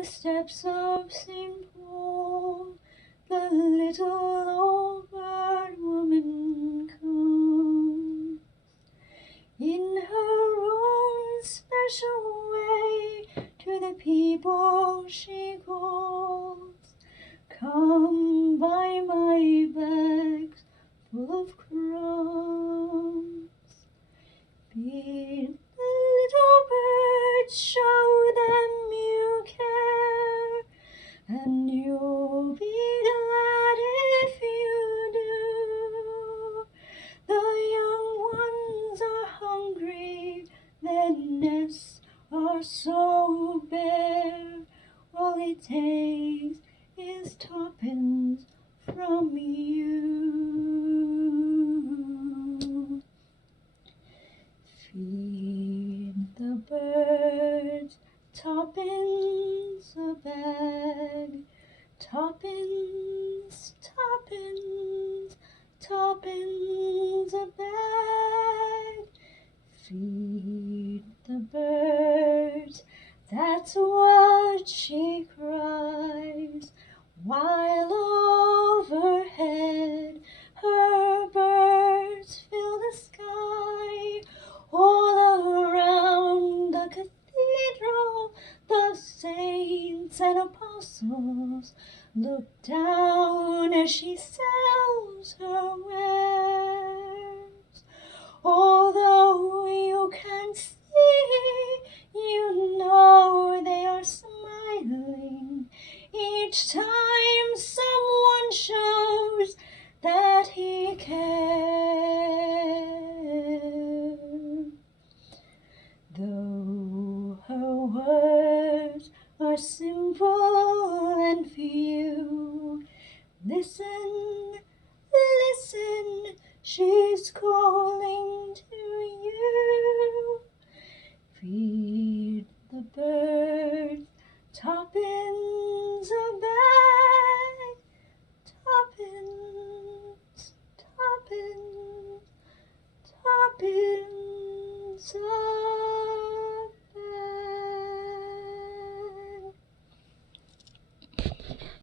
the steps of St. Paul, the little old bird woman comes. In her own special way, to the people she calls, come buy my bags full of crumbs. Feed the little birds, show them you care, and you'll be glad if you do. The young ones are hungry, their nests are so bare, all it takes is tuppence from you. Feed the birds, tuppence a bag, tuppence, tuppence, tuppence a bag. Feed the birds, that's what she cries, while overhead her birds fill the sky. All around the cathedral, the saints and apostles look down as she sells her wares. Although you can't see, you know they are smiling each time someone shows that he cares. Though her words are simple and few, listen, listen, she's calling to you. Feed the birds, tuppence a bag, tuppence, tuppence, tuppence a